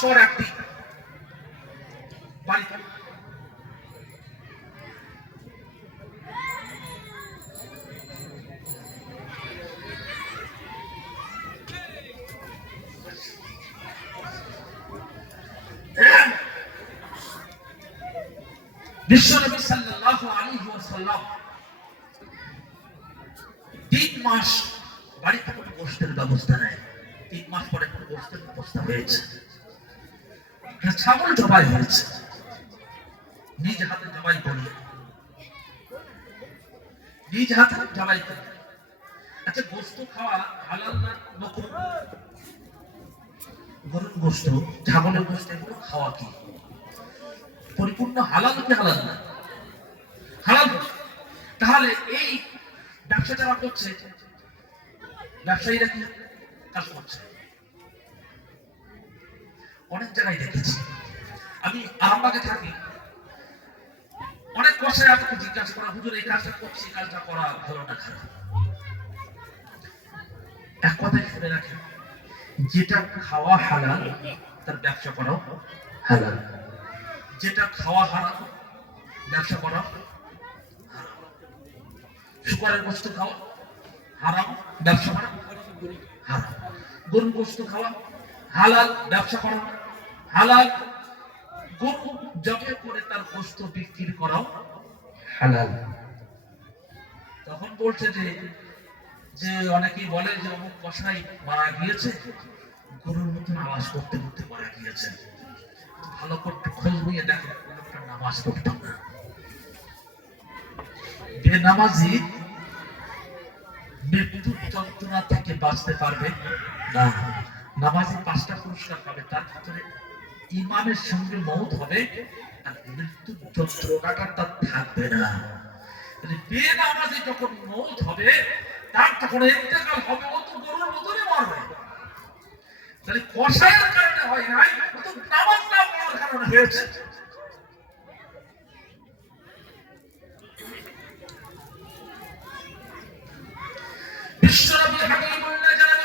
পর একদিন বাড়িতে বিশ্বনবী জবাই হয়েছে। নিজ হাতে জবাই করলে নিজ হাতে জবাই করলে আচ্ছা গোস্ত খাওয়া হালাল না নকল গরুর গোস্ত, ছাগলের গোস্ত এগুলো খাওয়া কি? পরিপূর্ণ হালাল কি হালাল না? হালাল তাহলে এই ব্যবসা যারা করছে, ব্যবসায়ীরা কি কাজ করছে? অনেক জায়গায় দেখেছি। আমি আরামবাগে থাকি। অনেক বছর আমাকে জিজ্ঞাসা করা, হুজুর, এই কাজটা করছি কাজটা করা ভালো না খারাপ? এক কথাই শুনে রাখেন যেটা খাওয়া হালাল, তার ব্যবসা করাও হালাল। যেটা খাওয়া হারাম, ব্যবসা করা শুকরের গোস্ত খাওয়া হারাম, ব্যবসা করা হারাম। গরুর গোস্ত খাওয়া হালাল, ব্যবসা করা হালাল। গরু জবে করে তার বিক্রি করাও হালাল। তখন বলছে যে যে অনেকেই বলে যে অমুক কষাই মারা গিয়েছে, গরুর মতন আওয়াজ করতে করতে মারা গিয়েছে। ভালো করতে খোঁজ নিয়ে দেখো লোকটা নামাজ পড়তাম না। বেনামাজি মৃত্যুর যন্ত্রণা থেকে বাঁচতে পারবে না। নামাজি পাঁচটা পুরস্কার পাবে, তার ভিতরে ইমামের সঙ্গে মৌত হবে, আর যন্ত্রণাটা তার থাকবে না। বেনামাজি যখন মৌত হবে, তার তখন ইন্তেকাল হবে ও তো গরুর মরবে। তাহলে কষায়ের কারণে হয় নাই, ও তো নামাজ না পড়ার কারণে হয়েছে।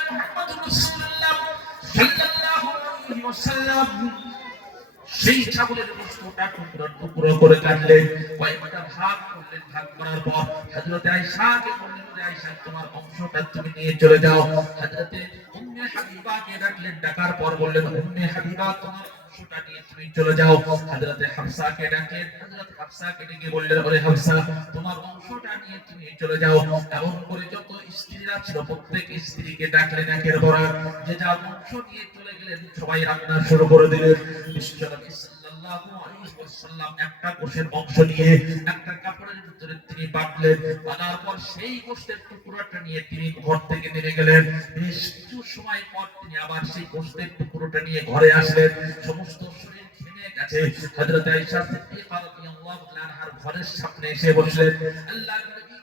মুহাম্মদুর রাসূলুল্লাহ সাল্লাল্লাহু আলাইহি ওয়াসাল্লাম। সেই ছাগলের গোশতটা টুকরো টুকরো করে কাটলেন। কয়েকটা ভাগ করলেন ভাগ করার পর হযরত আয়েশাকে বললেন আয়েশা, তোমার অংশটা তুমি নিয়ে চলে যাও। হযরতে উম্মে হাবিবাকে ডাকলেন, ডাকার পর বললেন, উম্মে হাবিবা, তোমার অংশটা নিয়ে তুমি চলে যাও। হযরতে হাফসাকে ডাকলেন হযরত হাফসাকে ডেকে বললেন, ওরে হাফসা তোমার অংশটা নিয়ে তুমি চলে যাও। এমন করে যত স্ত্রীরা ছিল, প্রত্যেক স্ত্রীকে ডাকলেন একের পর যে যার অংশ নিয়ে চলে গেলেন, সবাই রান্না শুরু করে দিলেন। বিশ্বনবী একটা কোষের অংশ নিয়ে, একটা কাপড়ের ভিতরে তিনি বাঁধলেন। বাঁধার সেই গোষ্ঠের টুকরোটা নিয়ে তিনি ঘর থেকে নেমে গেলেন। বেশ সময় পর তিনি আবার সেই গোষ্ঠের টুকরোটা নিয়ে ঘরে আসলেন। সমস্ত শরীর ঘেমে গেছে। হযরত আয়েশা সিদ্দিকা রাদিয়াল্লাহু আনহার ঘরের সামনে এসে বসলেন। আল্লাহ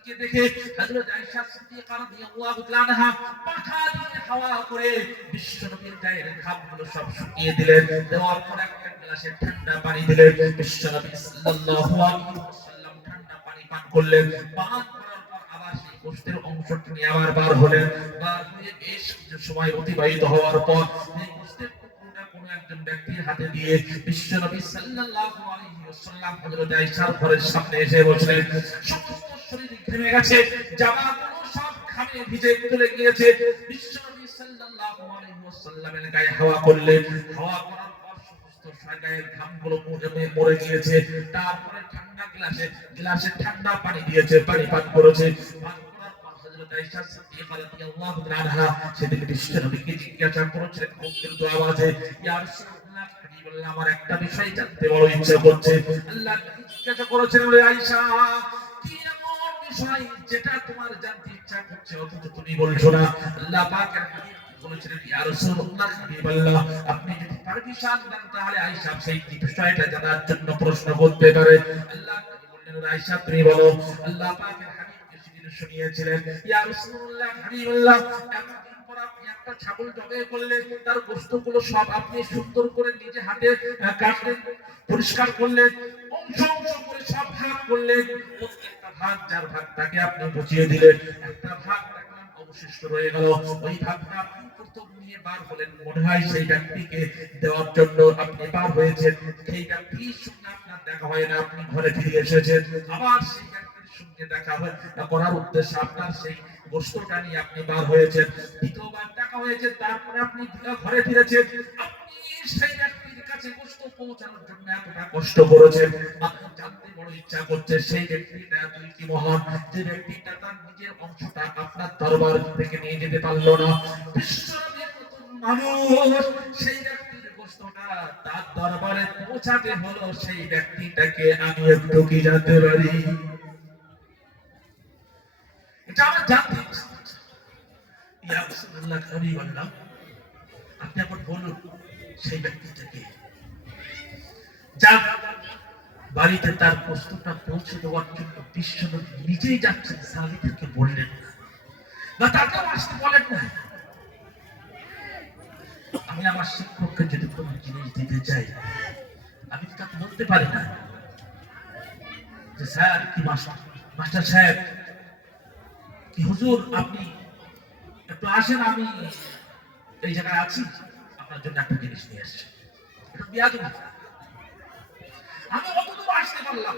নবীকে দেখে হযরত আয়েশা সিদ্দিকা রাদিয়াল্লাহু তাআলা পাখা দিয়ে হাওয়া করে বিশ্ব নবীর গায়ের ঘামগুলো সব শুকিয়ে দিলেন। দেওয়ার পর একটা গ্লাসে ঠান্ডা পানি দিলেন। বিশ্ব নবী সাল্লাল্লাহু আলাইহি ওয়াসাল্লাম ঠান্ডা পানি পান করলেন। পান করার পর আবার সেই গোশতের অংশটি নিয়ে আবার বার হলেন। বার হয়ে বেশ কিছু সময় অতিবাহিত হওয়ার পর টুকরোটা কোনো একজন ব্যক্তির হাতে দিয়ে বিশ্ব নবী সাল্লাল্লাহু আলাইহি ওয়াসাল্লাম হযরত আয়েশার ঘরের সামনে এসে বসলেন। সমস্ত শরীর ঘেমে গেছে জামাগুলো সব ঘামে ভিজে তুলে গিয়েছে। বিশ্ব নবী সাল্লাল্লাহু আলাইহি ওয়াসাল্লামের গায়ে হাওয়া করলেন হাওয়া করার পর সমস্ত গায়ের ঘামগুলো মুড়ে মরে গিয়েছে। তারপরে ঠান্ডা গ্লাসে গ্লাসে ঠান্ডা পানি দিয়েছে পানি পান করেছে সেদিকে বিশ্ব নবীকে জিজ্ঞাসা করেছিলেন, খুব কিন্তু আওয়াজে ইয়া আমার একটা বিষয় জানতে বড় ইচ্ছা করছে। আল্লাহ জিজ্ঞাসা করেছেন এমন বিষয় যেটা তোমার জানতে ইচ্ছা করছে, অথচ তুমি বলছো না। আল্লাহ পাকের বলেছিলেন, ইয়া রাসূলুল্লাহ হাবিবাল্লাহ আপনি যদি পারমিশন দেন, তাহলে আয়েশা সেই বিষয়টা জানার জন্য প্রশ্ন করতে পারে। আল্লাহ বললেন, আয়েশা, তুমি বলো। আল্লাহ পাকের হাবিবকে সেদিন শুনিয়েছিলেন, ইয়া রাসূলুল্লাহ হাবিবাল্লাহ মনে হয় সেই ব্যক্তিকে দেওয়ার জন্য আপনি বার হয়েছেন। সেই ব্যক্তির সঙ্গে আপনার দেখা হয় না, আপনি ঘরে ফিরে এসেছেন। আবার সেই ব্যক্তির সঙ্গে দেখা হয়, করার উদ্দেশ্যে আপনার সেই গোষ্ঠটা নিয়ে আপনি বার হয়েছেন। দ্বিতীয়বার দেখা হয়েছে, তারপরে আপনি ঘরে ফিরেছেন। আপনি সেই ব্যক্তির কাছে গোষ্ঠ পৌঁছানোর জন্য এতটা কষ্ট করেছেন। আপনি জানতে বড় ইচ্ছা করছে, সেই ব্যক্তিটা তুই কি মহান? যে ব্যক্তিটা তার নিজের অংশটা আপনার দরবার থেকে নিয়ে যেতে পারল না। মানুষ, সেই ব্যক্তির গোষ্ঠটা তার দরবারে পৌঁছাতে হলো, সেই ব্যক্তিটাকে আমি একটু কি জানতে পারি? এটা আমার জানতে আপনি এখন বলুন সেই ব্যক্তিটাকে। যার বাড়িতে তার প্রশ্নটা পৌঁছে দেওয়ার জন্য বিশ্বনবী নিজেই যাচ্ছেন সাহাবীদেরকে বললেন না। বা তাকেও আসতে বলেন না আমি আমার শিক্ষককে যদি কোনো জিনিস দিতে চাই, আমি তো তাকে বলতে পারি না? যে স্যার, কি মাস্টার মাস্টার সাহেব হুজুর, আপনি একটু আসেন, আমি এই জায়গায় আছি। আপনার জন্য একটা জিনিস নিয়ে আসছি। এটা বিয়াদবি আমি অতটুকু আসতে পারলাম।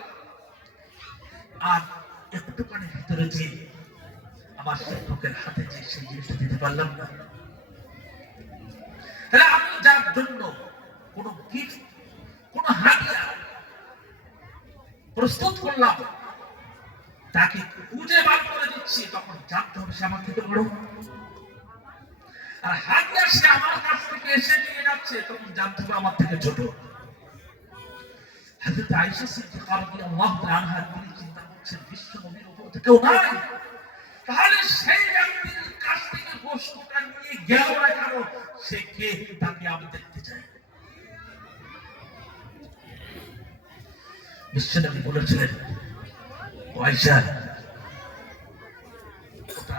আর একটুখানি ভিতরে যে আমার শিক্ষকের হাতে যে সেই জিনিসটা দিতে পারলাম না। তাহলে আমি যার জন্য কোনো গিফট কোনো হাতিয়া প্রস্তুত করলাম, তাকে খুঁজে বার দিচ্ছি তখন জানতে হবে সে আমার থেকে বড়। আর হাতিয়া সে আমার কাছ থেকে এসে নিয়ে যাচ্ছে, তখন জানতে হবে আমার থেকে ছোট। হযরত আয়েশা সিদ্দিকা রাদিয়াল্লাহু তাআলা তিনি চিন্তা করছেন, বিশ্ব নবীর উপর তো কেউ নাই। তাহলে সেই ব্যক্তির কাছ থেকে বস্তুটা নিয়ে গেল না কেন? সে কে? তাকে আমি দেখতে চাই। বিশ্বনবী বলেছিলেন, ও আয়েশা ওটা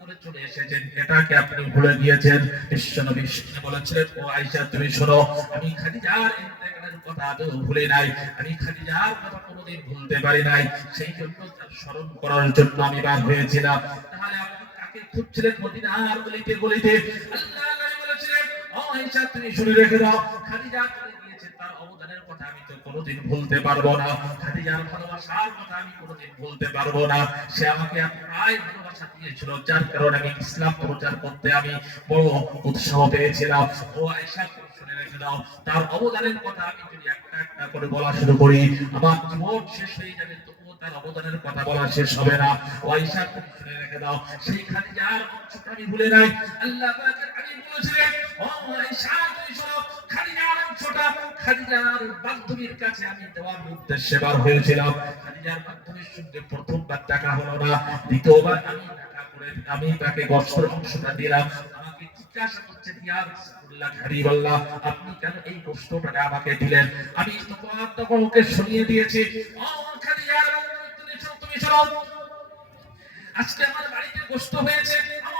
করে চলে এসেছেন। এটাকে আপনি ভুলে গিয়েছেন? বিশ্বনবী বলেছিলেন, ও আয়েশা, তুমি শোনো, আমি খাদিজার কথা তো ভুলে নাই। আমি খাদিজার কথা কোনোদিন ভুলতে পারি নাই। সেই জন্য তার স্মরণ করার জন্য আমি বার হয়েছিলাম। তাহলে আপনি কাকে খুঁজছিলেন মদিনার গলিতে গলিতে? আল্লাহ বলেছিলেন, ও আয়েশা, তুমি শুনে রেখে দাও। খাদিজা তার অবদানের কথা আমি তো কোনোদিন ভুলতে পারব না। খাদিজার ভালোবাসার কথা আমি কোনোদিন ভুলতে পারব না। সে আমাকে প্রায় ভালোবাসা দিয়েছিল, যার কারণে আমি ইসলাম প্রচার করতে আমি বড় উৎসাহ পেয়েছিলাম। ও আয়েশা তার অবদানের কথা আমি যদি একটা একটা করে বলা শুরু করি, আমার জীবন শেষ হয়ে যাবে, তবুও তার অবদানের কথা বলা শেষ হবে না। ও শুনে রেখে দাও সেই খাদিজার অংশটা আমি ভুলে নাই। আল্লাহ আমি বলেছিলেন, ও আয়েশা, তুমি শোনো অংশটা খাদিজার বান্ধবীর কাছে আমি দেওয়ার উদ্দেশ্যে বার হয়েছিলাম। খাদিজার প্রথমবার দেখা হলো না, দ্বিতীয়বার আমি দেখা করে, আমি তাকে অংশটা দিলাম। আমাকে জিজ্ঞাসা ইয়া রাসূলুল্লাহ, হাবিবাল্লাহ, আপনি কেন এই গোস্তটা আমাকে দিলেন? আমি তখন শুনিয়ে দিয়েছি, ও তুমি আজকে আমার বাড়িতে গোস্ত হয়েছে, আমার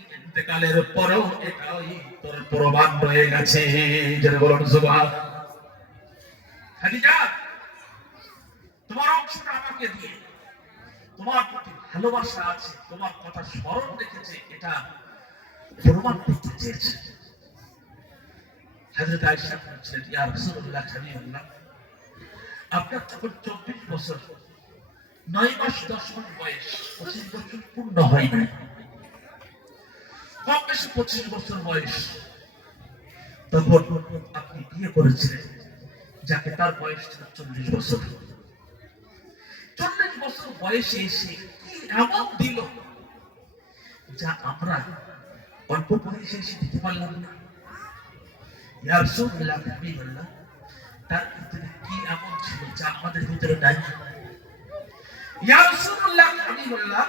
ইন্তেকালের পরেও এটাই তোর প্রমাণ রয়ে গেছে। যেন বলুন, সুবহান। খাদিজা, তোমার অংশটা আমাকে দিয়ে। তোমার প্রতি ভালোবাসা আছে, তোমার কথা স্মরণ রেখেছে, এটা প্রমাণ করতে চেয়েছে। হযরত আয়েশা বলছিলেন ইয়া রাসূলুল্লাহ হাবিবাল্লাহ আপনার তখন চব্বিশ বছর, নয় মাস দশ মাস বয়স, পঁচিশ বছর পূর্ণ হয় নাই। কম বেশি পঁচিশ বছর বয়স? তখন আপনি বিয়ে করেছিলেন, যাকে তার বয়স ছিল চল্লিশ বছর। চল্লিশ বছর বয়সে এসে কি এমন দিল যা আমরা অল্প বয়সে এসে দিতে পারলাম না? ইয়া রাসূলুল্লাহ হাবিবাল্লাহ, তার ভিতরে কি এমন ছিল যা আমাদের ভিতরে নাই? ইয়া রাসূলুল্লাহ হাবিবাল্লাহ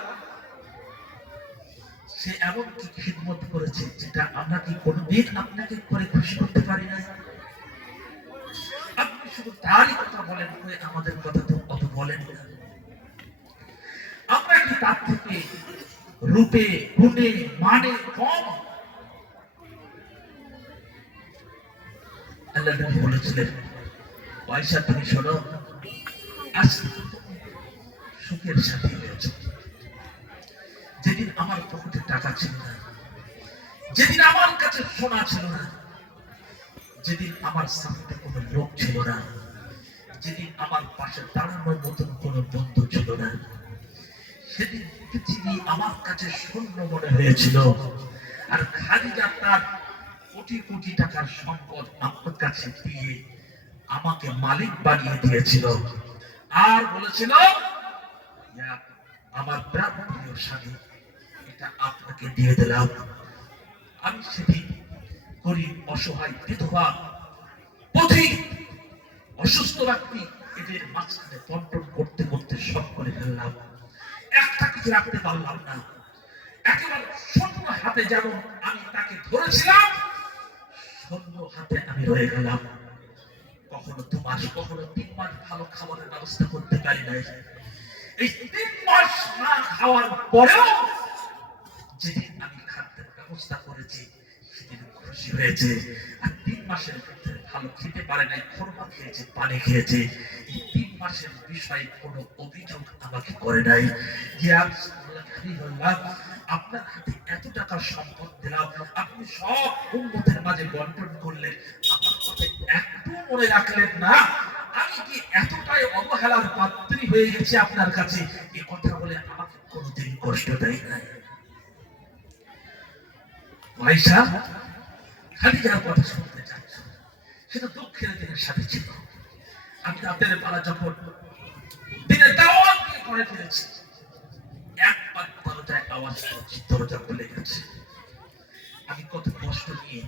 সে এমন কি খিদমত করেছে যেটা আমরা কি কোনোদিন আপনাকে করে খুশি করতে পারি না আপনি শুধু তারই কথা বলেন হয়ে আমাদের কথা তো অত বলেন না। আমরা কি তার থেকে রূপে, গুণে মানে কম? আল্লাহ নবী বলেছিলেন, পয়সা তুমি শোনো, আজ সুখের সাথে যেদিন আমার পকেটে টাকা ছিল না, যেদিন আমার কাছে সোনা ছিল না, যেদিন আমার সামনে কোনো লোক ছিল না, যেদিন আমার পাশে দাঁড়ানোর মতন কোনো বন্ধু ছিল না, সেদিন পৃথিবী আমার কাছে শূন্য মনে হয়েছিল। আর খালিজা তার কোটি কোটি টাকার সম্পদ আমার কাছে দিয়ে আমাকে মালিক বানিয়ে দিয়েছিল। আর বলেছিল আমার প্রাণ স্বামী এটা আপনাকে দিয়ে দিলাম। আমি সেদিন গরিব অসহায় বিধবা, পথিক, অসুস্থ ব্যক্তি, এদের মাঝখানে বন্টন করতে করতে সব করে ফেললাম। একটা কিছু রাখতে পারলাম না। একেবারে শূন্য হাতে যেমন আমি তাকে ধরেছিলাম শূন্য হাতে আমি রয়ে গেলাম। কখনো দু মাস, কখনো তিন মাস ভালো খাবারের ব্যবস্থা করতে পারি নাই। এই তিন মাস না খাওয়ার পরেও যেদিন আমি খাদ্যের ব্যবস্থা করেছি, সেদিন খুশি হয়েছে। আর তিন মাসের ভালো খেতে পারে নাই খেয়েছে, পানি খেয়েছে। এই তিন মাসের বিষয়ে কোনো অভিযোগ আমাকে করে নাই। আপনার হাতে এত টাকার সম্পদ দিলাম, আপনি সব উন্মতের মাঝে বন্টন করলেন, আমার কথা একটু মনে রাখলেন না। আমি কি এতটাই অবহেলার পাত্রী হয়ে গেছি আপনার কাছে? এ কথা বলে আমাকে কোনোদিন কষ্ট দেয় নাই। পয়সা খাদিজার কথা শুনতে সেটা সাথে ছিল। আমি রাতের বেলা যখন দাওয়াত করে ফেলেছি একবার দরজায় আওয়াজ করছি, দরজা খুলে গেছে। আমি কত কষ্ট নিয়ে,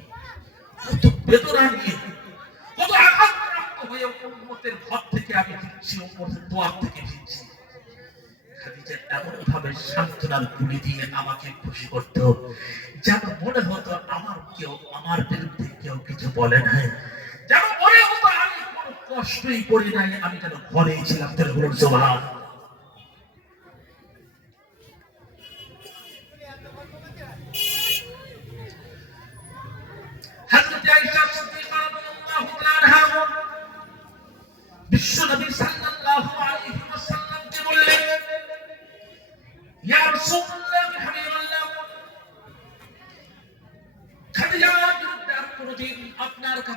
কত বেদনা নিয়ে, কত আঘাতপ্রাপ্ত হয়ে উম্মতের ঘর থেকে আমি ফিরছি উম্মতের দোয়ার থেকে ফিরছি। খাদিজা এমন ভাবে সান্ত্বনার গুলি দিয়ে আমাকে খুশি করত যেন মনে হতো আমার কেউ, আমার বিরুদ্ধে কেউ কিছু বলে নাই। যেন মনে হতো আমি কোনো কষ্টই করি নাই, আমি যেন ঘরেই ছিলাম। তেল বলুন জবান বিশ্ব নবী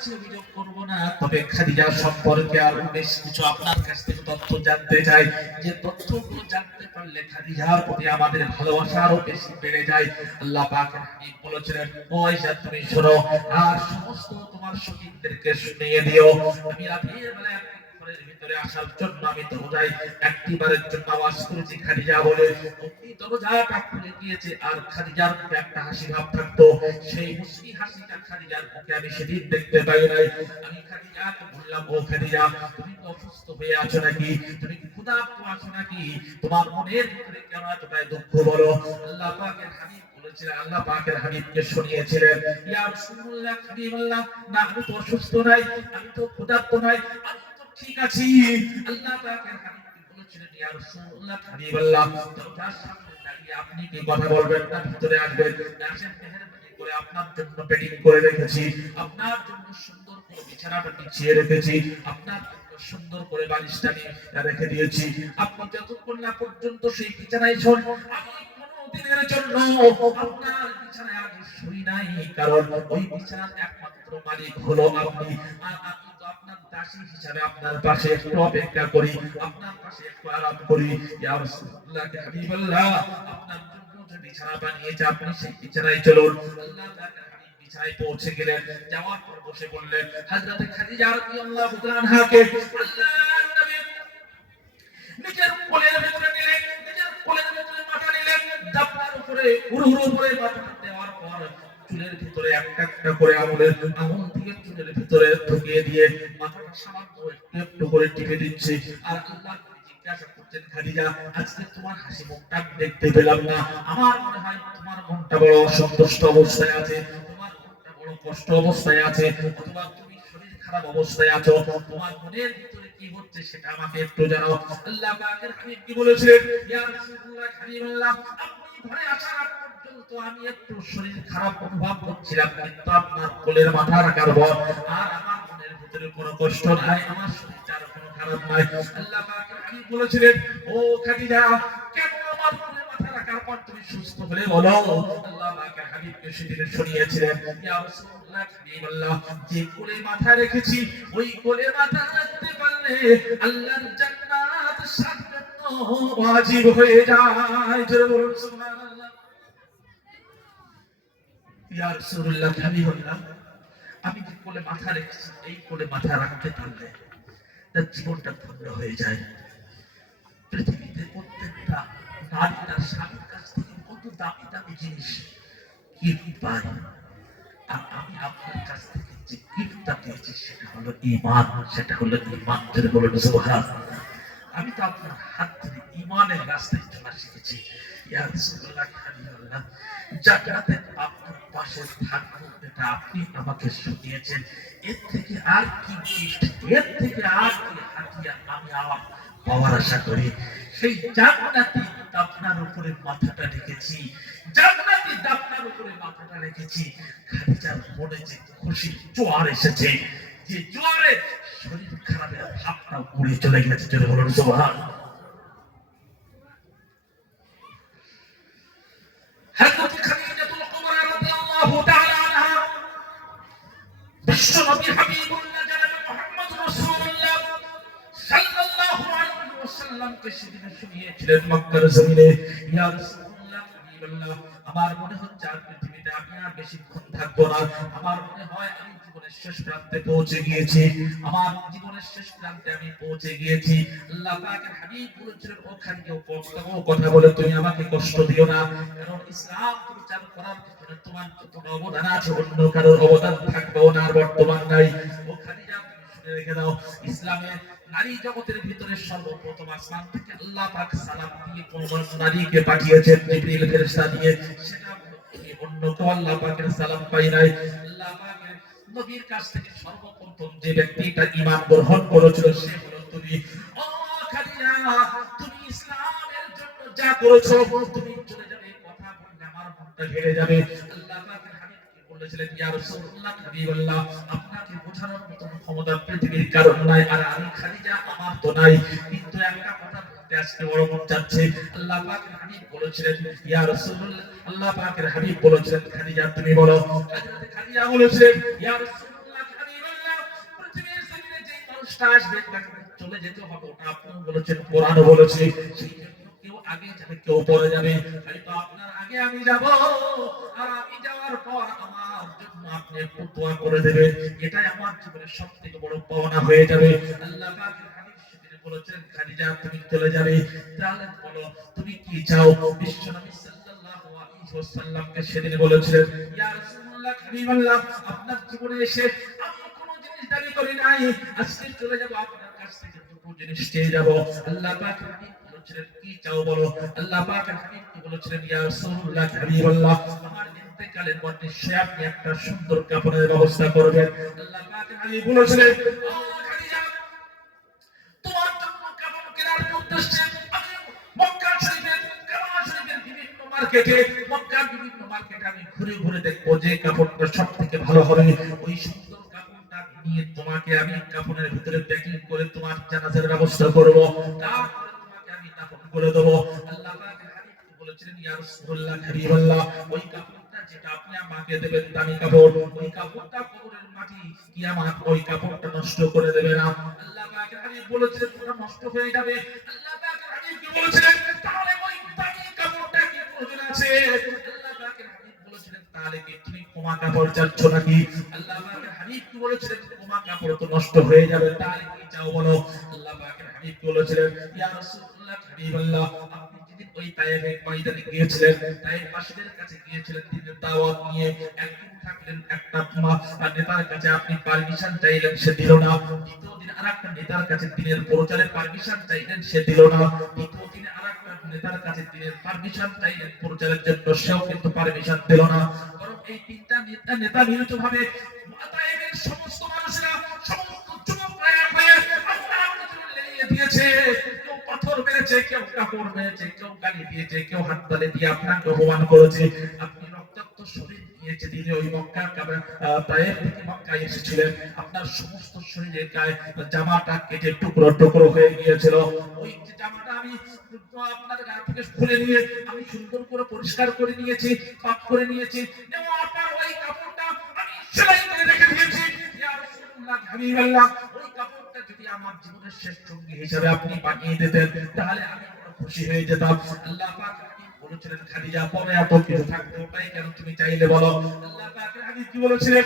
কাছে অভিযোগ করব না। তবে খাদিজা সম্পর্কে আর বেশ কিছু আপনার কাছ থেকে তথ্য জানতে চাই। যে তথ্যগুলো জানতে পারলে খাদিজার প্রতি আমাদের ভালোবাসা আরও বেশি বেড়ে যায়। আল্লাহ পাকের হাবিব বলেছিলেন, পয়সা তুমি শোনো, আর সমস্ত তোমার সতীর্থদেরকে শুনিয়ে দিও। আমি রাতের বেলা একদিন ভিতরে আসার জন্য আমি দরজায় একটিবারের জন্য আওয়াজ করেছি, খাদিজা বলে অমনি দরজাটা খুলে গিয়েছে আর খাদিজার মুখে একটা হাসি ভাব থাকতো। সেই মুসকি হাসিটা খাদিজার মুখে আমি সেদিন দেখতে পাই নাই। আমি খাদিজাকে বললাম, ও খাদিজা, তুমি কি অসুস্থ হয়ে আছো নাকি? তুমি কি ক্ষুধার্ত আছো নাকি? তোমার মনের ভিতরে কেন এতটাই দুঃখ বলো? আল্লাহ পাকের হাবিব বলেছিলেন, আল্লাহ পাকের হাবিবকে শুনিয়েছিলেন ইয়া রাসূলুল্লাহ হাবিবাল্লাহ না, আমি তো অসুস্থ নাই, আমি তো ক্ষুধার্ত নাই ঠিক আছি। আল্লাহ পাকের হাবিবকে বলেছিলেন ইয়া রাসূলুল্লাহ হাবিবাল্লাহ দরজার সামনে দাঁড়িয়ে আপনি কি কথা বলবেন? না ভিতরে আসবেন। আসেন মেহেরবানি করে আপনার জন্য বেডিং করে রেখেছি। আপনার জন্য সুন্দর করে বিছানাটা বিছিয়ে রেখেছি। আপনার সুন্দর করে বালিশটা নিয়ে রেখে দিয়েছি। আপনি যতক্ষণ না পর্যন্ত সেই বিছানায় শোন আমি দিনের জন্য আপনার বিছানায় আগে শুই নাই। কারণ ওই বিছানার একমাত্র মালিক হলো আপনি। আপনার দাসী হিসাবে আপনার পাশে একটু অপেক্ষা করি, আপনার পাশে একটু আরাম করি। ইয়া রাসূলুল্লাহ হাবিবাল্লাহ, আপনার জন্য বিছানা বানিয়েছে আপনি সেই বিছানায় চলুন। আল্লাহ তাআলা বিছানায় পৌঁছে গেলেন, যাওয়ার পর বসে বললেন, হযরত খাদিজা রাদিয়াল্লাহু তাআলা আনহাকে, আল্লাহর নবী নিজের কোলের ভেতরে নিলেন, নিজের কোলের ভেতরে মাথা নিলেন জাপনার উপরে হুড় উপরে মাথা চুলের ভিতরে একটা একটা করে আঙুলের আঙুল থেকে চুলের ভিতরে ঢুকিয়ে দিয়ে মাথাটা সামান্য একটু একটু করে টিপে দিচ্ছে। আর আল্লাহ জিজ্ঞাসা করছেন, খাদিজা, আজকে তোমার হাসি মুখটা দেখতে পেলাম না। আমার মনে হয় তোমার মনটা বড় অসন্তুষ্ট অবস্থায় আছে, তোমার মনটা বড় কষ্ট অবস্থায় আছে, অথবা তুমি শরীর খারাপ অবস্থায় আছো, তোমার মনের ভিতরে কি হচ্ছে সেটা আমাকে একটু জানাও। আল্লাহ পাকের হাবিব কি বলেছিলেন? ইয়া রাসূলুল্লাহ, হাবিবাল্লাহ, আপনি ঘরে আসার পর্যন্ত আমি একটু শরীর খারাপ অনুভব করছিলাম, কিন্তু আপনার কোলের মাথা রাখার পর আর আমার মনের ভিতরে কোনো কষ্ট নাই, আমার শরীরটার কোনো খারাপ নাই। আল্লাহ হাবিব বলেছিলেন, ও খাদিজা, কেন আমার কোলে মাথা রাখার পর তুমি সুস্থ হলে বলো? আল্লাহ পাকের হাবিবকে সেদিন শুনিয়েছিলেন যে কোলে মাথা রেখেছি, ওই কোলে মাথা রাখতে পারলে আল্লাহর জান্নাত জন্য ওয়াজিব হয়ে যায়। জোরে বলুন, সুবহানাল্লাহ। হাবিবাল্লাহ আমি যে কোলে মাথা রেখেছি, এই কোলে মাথা রাখতে পারলে তার জীবনটা ধন্য হয়ে যায়। পৃথিবীতে প্রত্যেকটা নারী তার স্বামীর কাছ থেকে কত দামি দামি জিনিস গিফট পায়। আর আমি আপনার কাছ থেকে যে গিফটটা পেয়েছি, সেটা হলো ইমান সেটা হলো ইমান যদি বলেন, সুবহান। আমি তো আপনার হাত ধরে ইমানের রাস্তায় চলা শিখেছি ইয়া রাসূলুল্লাহ জান্নাতে আপনার পাশে থাকব এটা আপনি আমাকে শুনিয়েছেন। এর থেকে আর কি গিফট এর থেকে আর কি হাতিয়ার আমি আমার পাওয়ার আশা করি। সেই জান্নাতি আপনার উপরে মাথাটা রেখেছি। জান্নাতি আপনার উপরে মাথাটা রেখেছি। খাদিজার মনে যে খুশি জোয়ার এসেছে, যে জোয়ারে শরীর খারাপের ভাবটা উড়ে চলে গেছে চলে বলুন সোহান হযরত বিশ্বনবী হাবিবুল্লাহ জনাব মুহাম্মদ রাসূলুল্লাহ, সাল্লাল্লাহু আলাইহি ওয়াসাল্লামকে সেদিন শুনিয়েছিলেন মক্কার জমিনে, ইয়া রাসূলুল্লাহ আমার মনে হচ্ছে আর ওখানে তোমার অবদান থাকবেও না বর্তমান নাই। ওখানে রেখে দাও। ইসলামে নারী জগতের ভিতরে সর্বপ্রথম আসমান থেকে আল্লাহ সালাম দিয়ে নারীকে পাঠিয়েছেন সেটা কেউ আল্লাহ সালাম পাই নাই। নবীর কাছ থেকে সর্বপ্রথম যে ব্যক্তিটা ঈমান গ্রহণ করেছিল, সে হলো তুমি। তুমি ইসলামের জন্য যা করেছ, তুমি চলে যাবে, কথা বললে আমার মনটা ভেঙে যাবে। আপনাকে বোঝানোর মতো ক্ষমতা পৃথিবীর কারণ নাই, আর আমি খাদিজা, আমার তো নাই। কিন্তু একটা আপনি কোরআনও বলেছে কেউ আগে যাবে, কেউ পরে যাবে। আপনার আগে আমি যাব, আর আমি যাওয়ার পর আমার জন্য আপনি দোয়া করে দেবেন। এটাই আমার জীবনের সব থেকে বড় পাওনা হয়ে যাবে। আল্লাহ বলেছেন খাদিজা তুমি চলে যাবে। তাহলে বলো, তুমি কি চাও? বিশ্বনবী সাল্লাল্লাহু আলাইহি ওয়াসাল্লামকে সেদিন বলেছিলেন, ইয়া রাসূলুল্লাহ, হাবিবাল্লাহ, আপনার জীবনে এসে আমি কোনো জিনিস দাবি করি নাই। আজকে চলে যাব আপনার কাছ থেকে দুটো জিনিস চেয়ে যাব। আল্লাহ পাক বলেছিলেন, কি চাও বলো? আল্লাহ পাক বলেছিলেন, ইয়া রাসূলুল্লাহ, হাবিবাল্লাহ, আমার ইন্তেকালের পর নিশ্চয়ই আপনি একটা সুন্দর কাপড়ের ব্যবস্থা করবেন। আল্লাহ পাক বলেছিলেন মার্কেটে মক্কার বিভিন্ন মার্কেটে আমি ঘুরে ঘুরে দেখব যে কাপড়টা সব থেকে ভালো হবে। ওই সুন্দর কাপড়টা নিয়ে তোমাকে আমি কাপড়ের ভিতরে প্যাকিং করে তোমার জানাজার ব্যবস্থা করব। তারপরে তোমাকে আমি দাফন করে দেবো। আল্লাহ বলেছিলেন, ইয়া রাসূলুল্লাহ ওই কাপড়টা যেটা আপনি আমাকে দেবেন দামি কাপড়, ওই কাপড়টা কবরের মাটি, কিয়ামত ওই কাপড়টা নষ্ট করে দেবে না। আল্লাহ পাকের বলেছিলেন, ওটা নষ্ট হয়ে যাবে। আল্লাহ বলেছিলেন, তাহলে আছে। একটা নেতার কাছে আপনি পারমিশন চাইলেন, সে দিল না। দ্বিতীয় দিন আরেকটা নেতার কাছে দিনের প্রচারের পারমিশন চাইলেন, সে দিল না। তৃতীয় দিনে নেতার কাছে পারমিশন প্রচারের জন্য। সেও কিন্তু পারমিশন দিল না। বরং এই তিনটা নেতা নেতা মিলিত ভাবে সমস্ত মানুষেরা, সমস্ত লেলিয়ে দিয়েছে। আপনার সমস্ত শরীরের গায়ে জামাটা কেটে টুকরো টুকরো হয়ে গিয়েছিল। ওই জামাটা আমি আপনার গা থেকে খুলে নিয়ে আমি সুন্দর করে পরিষ্কার করে নিয়েছি, পাক করে নিয়েছি। নেওয়ার ওই কাপড়টা আমি সেলাই করে রেখে দিয়েছি। আমার জীবনের শেষ সঙ্গী হিসেবে আপনি খুশি হয়ে যেতাম। আল্লাহ এত কিছু থাকতে তুমি চাইলে বলো? আল্লাহ বলেছিলেন?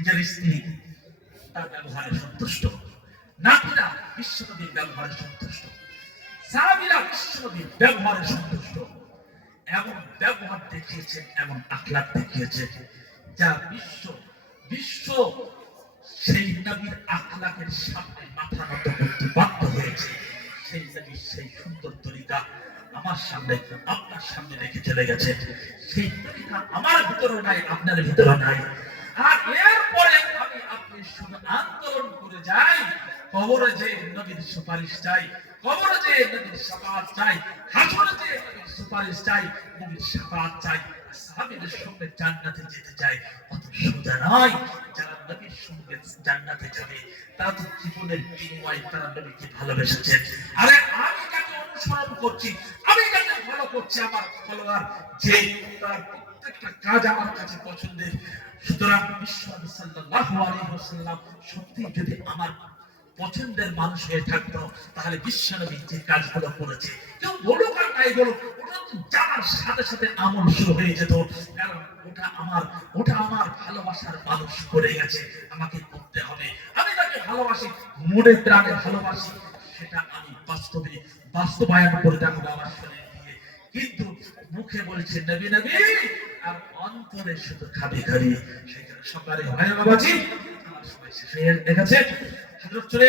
নিজের স্ত্রী, তার ব্যবহারে সন্তুষ্ট। নাতিরা বিশ্বনবীর ব্যবহারে সন্তুষ্ট। সাহাবীরা বিশ্বনবীর ব্যবহারে সন্তুষ্ট। এমন ব্যবহার দেখিয়েছেন, এমন আখলাক দেখিয়েছেন, যা বিশ্ব বিশ্ব সেই নবীর আখলাকের সামনে মাথা নত করতে বাধ্য হয়েছে। সেই নবীর সেই সুন্দর তরিকা আমার সামনে, আপনার সামনে রেখে চলে গেছে। সেই তরিকা আমার ভিতরে নাই আপনার ভিতরে নাই। আর আমি আপনি জান্নাতে যেতে চাই। অত সোজা নয়, যারা নবীর সঙ্গে জান্নাতে যাবে, তারা তো জীবনের বিনিময়ে তারা নবীকে ভালোবেসেছেন। আরে আমি যাকে অনুসরণ করছি, আমি যাকে ফলো করছি, আমার ফলোয়ার যে তার প্রত্যেকটা কাজ আমার কাছে পছন্দের। সুতরাং বিশ্বনবী সত্যি যদি আমার পছন্দের মানুষ হয়ে থাকতো, তাহলে বিশ্বনবী যে কাজগুলো করেছে, কেউ বলুক আর নাই বলুক, ওটা সাথে সাথে আমল শুরু হয়ে যেত। কারণ ওটা আমার ওটা আমার ভালোবাসার মানুষ করে গেছে, আমাকে করতে হবে। আমি তাকে ভালোবাসি মনে প্রাণে ভালোবাসি, সেটা আমি বাস্তবে বাস্তবায়ন করে দেখাবো আমার কিন্তু মুখে বলছে, নবী নবী, আর অন্তরে শুধু খাবি খাবি। সেখানে সকালে হয় বাবাজি। আমার সময় শেষ হয়ে গেছে। চলে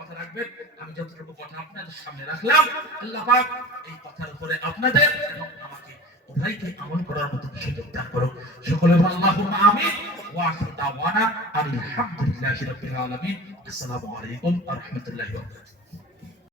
কথা রাখবেন। আমি যতটুকু কথা আপনাদের সামনে রাখলাম, আল্লাহ পাক এই কথার উপরে আপনাদের এবং আমাকে উভয়কে আমল করার মতো সুযোগ দান সকলে ওয়া দাওয়ানা আলহামদুলিল্লাহি রাব্বিল আলামিন। আসসালামু আলাইকুম ওয়া রাহমাতুল্লাহি ওয়া বারাকাতুহু।